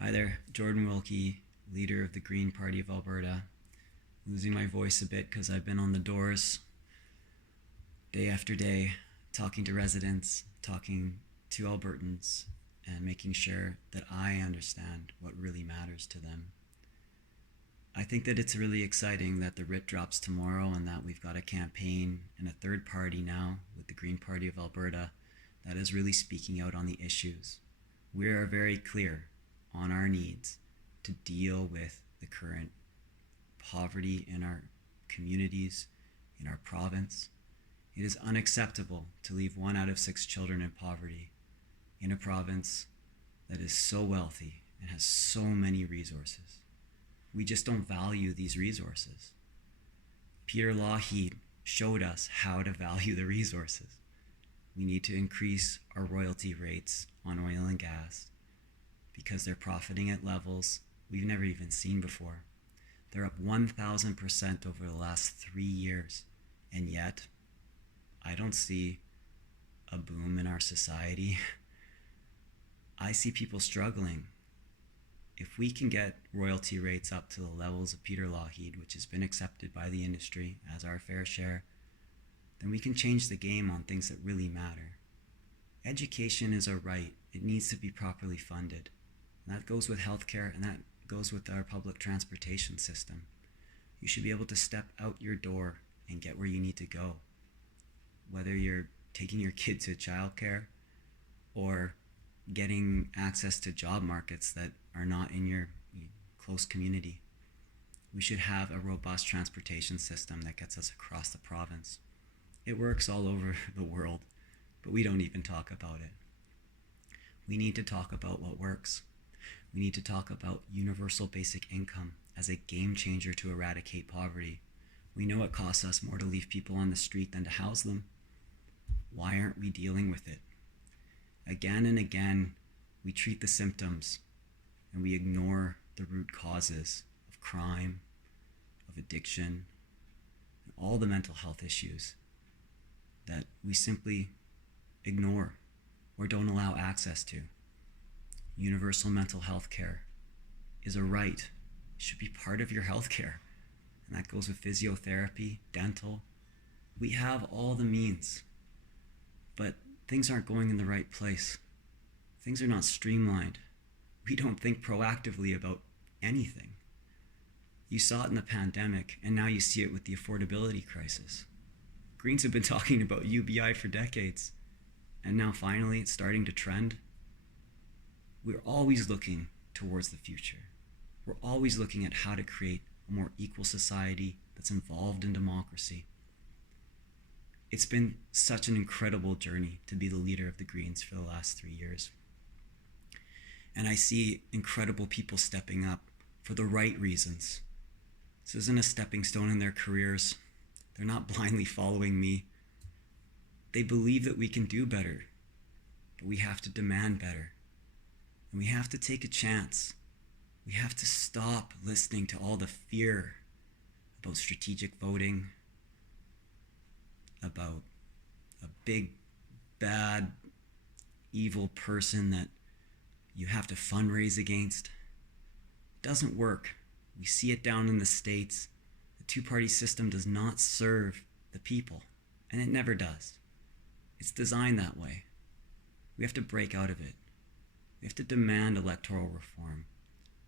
Hi there, Jordan Wilkie, leader of the Green Party of Alberta. Losing my voice a bit because I've been on the doors day after day, talking to residents, talking to Albertans, and making sure that I understand what really matters to them. I think that it's really exciting that the writ drops tomorrow and that we've got a campaign and a third party now with the Green Party of Alberta that is really speaking out on the issues. We are very clear on our needs to deal with the current poverty in our communities, in our province. It is unacceptable to leave 1 out of 6 children in poverty in a province that is so wealthy and has so many resources. We just don't value these resources. Peter Lougheed showed us how to value the resources. We need to increase our royalty rates on oil and gas because they're profiting at levels we've never even seen before. They're up 1,000% over the last 3 years, and yet I don't see a boom in our society. I see people struggling. If we can get royalty rates up to the levels of Peter Lougheed, which has been accepted by the industry as our fair share, then we can change the game on things that really matter. Education is a right. It needs to be properly funded. And that goes with healthcare, and that goes with our public transportation system. You should be able to step out your door and get where you need to go. Whether you're taking your kid to childcare or getting access to job markets that are not in your close community. We should have a robust transportation system that gets us across the province. It works all over the world, but we don't even talk about it. We need to talk about what works. We need to talk about universal basic income as a game changer to eradicate poverty. We know it costs us more to leave people on the street than to house them. Why aren't we dealing with it? Again and again, we treat the symptoms and we ignore the root causes of crime, of addiction, and all the mental health issues that we simply ignore or don't allow access to. Universal mental health care is a right. It should be part of your health care. And that goes with physiotherapy, dental. We have all the means, but things aren't going in the right place. Things are not streamlined. We don't think proactively about anything. You saw it in the pandemic, and now you see it with the affordability crisis. Greens have been talking about UBI for decades, and now finally it's starting to trend. We're always looking towards the future. We're always looking at how to create a more equal society that's involved in democracy. It's been such an incredible journey to be the leader of the Greens for the last 3 years. And I see incredible people stepping up for the right reasons. This isn't a stepping stone in their careers. They're not blindly following me. They believe that we can do better, but we have to demand better. And we have to take a chance. We have to stop listening to all the fear about strategic voting, about a big, bad, evil person that you have to fundraise against. It doesn't work. We see it down in the States. The two-party system does not serve the people, and it never does. It's designed that way. We have to break out of it. We have to demand electoral reform.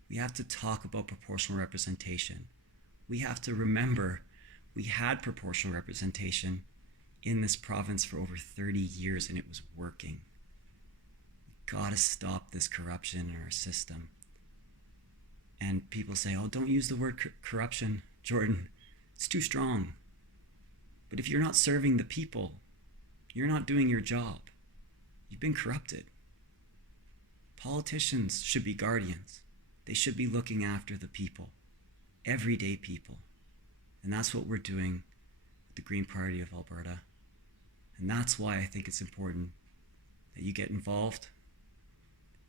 We have to talk about proportional representation. We have to remember we had proportional representation in this province for over 30 years and it was working. We gotta stop this corruption in our system. And people say, oh, don't use the word corruption, Jordan. It's too strong. But if you're not serving the people, you're not doing your job. You've been corrupted. Politicians should be guardians. They should be looking after the people, everyday people. And that's what we're doing with the Green Party of Alberta. And that's why I think it's important that you get involved.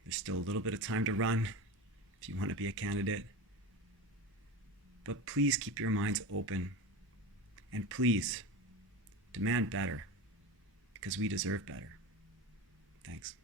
There's still a little bit of time to run if you want to be a candidate. But please keep your minds open. And please demand better, because we deserve better. Thanks.